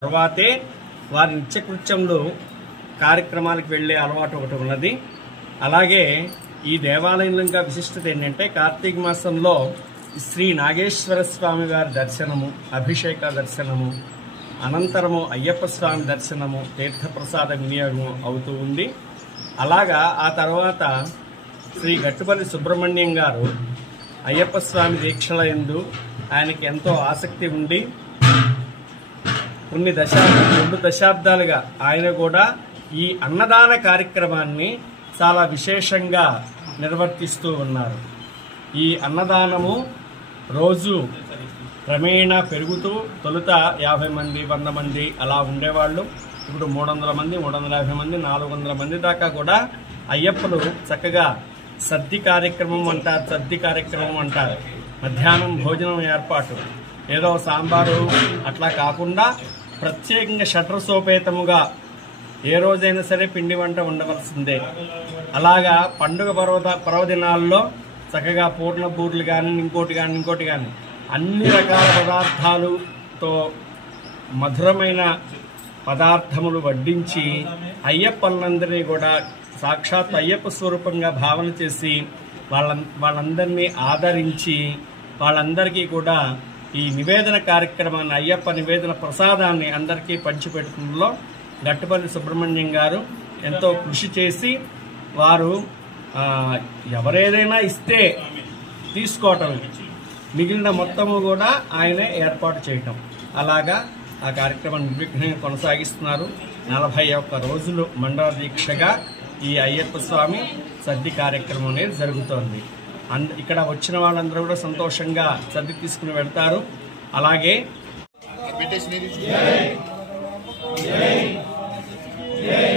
తర్వాతే వారి నిత్యకృత్యంలో కార్యక్రమాలకు వెళ్ళే అలవాటు ఒకటి ఉన్నది. అలాగే ఈ దేవాలయంలో ఇంకా విశిష్టత ఏంటంటే కార్తీక మాసంలో శ్రీ నాగేశ్వర స్వామి వారి దర్శనము, అభిషేక దర్శనము, అనంతరము అయ్యప్ప స్వామి దర్శనము, తీర్థప్రసాద వినియోగం అవుతూ ఉంది. అలాగా ఆ తర్వాత శ్రీ గట్టుపల్లి సుబ్రహ్మణ్యం గారు అయ్యప్ప స్వామి దీక్షల యందు ఆయనకి ఎంతో ఆసక్తి ఉండి కొన్ని 2 దశాబ్దాలుగా ఆయన కూడా ఈ అన్నదాన కార్యక్రమాన్ని చాలా విశేషంగా నిర్వర్తిస్తూ ఉన్నారు. ఈ అన్నదానము రోజు క్రమేణా పెరుగుతూ తొలుత 50 మంది 100 మంది అలా ఉండేవాళ్ళు. ఇప్పుడు 300 మంది 350 మంది 400 మంది దాకా కూడా అయ్యప్పలు చక్కగా సద్ది కార్యక్రమం అంటారు. మధ్యాహ్నం భోజనం ఏర్పాటు, ఏదో సాంబారు అట్లా కాకుండా ప్రత్యేకంగా షట్రసోపేతముగా ఏ రోజైనా సరే పిండి వంట ఉండవలసిందే. అలాగా పండుగ పర్వదినాల్లో చక్కగా పూర్ణబూర్లు కానీ ఇంకోటి కానీ అన్ని రకాల పదార్థాలతో మధురమైన పదార్థములు వడ్డించి అయ్యప్పలందరినీ కూడా సాక్షాత్ అయ్యప్ప స్వరూపంగా భావన చేసి వాళ్ళందరినీ ఆదరించి వాళ్ళందరికీ కూడా ఈ నివేదన కార్యక్రమాన్ని, అయ్యప్ప నివేదన ప్రసాదాన్ని అందరికీ పంచిపెట్టడంలో గట్టుపల్లి సుబ్రహ్మణ్యం గారు ఎంతో కృషి చేసి వారు ఎవరేదైనా ఇస్తే తీసుకోవటం, మిగిలిన మొత్తము కూడా ఆయనే ఏర్పాటు చేయటం, అలాగా ఆ కార్యక్రమాన్ని నిర్విఘ్నంగా కొనసాగిస్తున్నారు. 41 రోజులు మండల దీక్షగా ఈ అయ్యప్ప స్వామి సద్ది కార్యక్రమం అనేది జరుగుతోంది. ఇక్కడ వచ్చిన వాళ్ళందరూ కూడా సంతోషంగా సద్ది తీసుకుని వెళ్తారు. అలాగే జై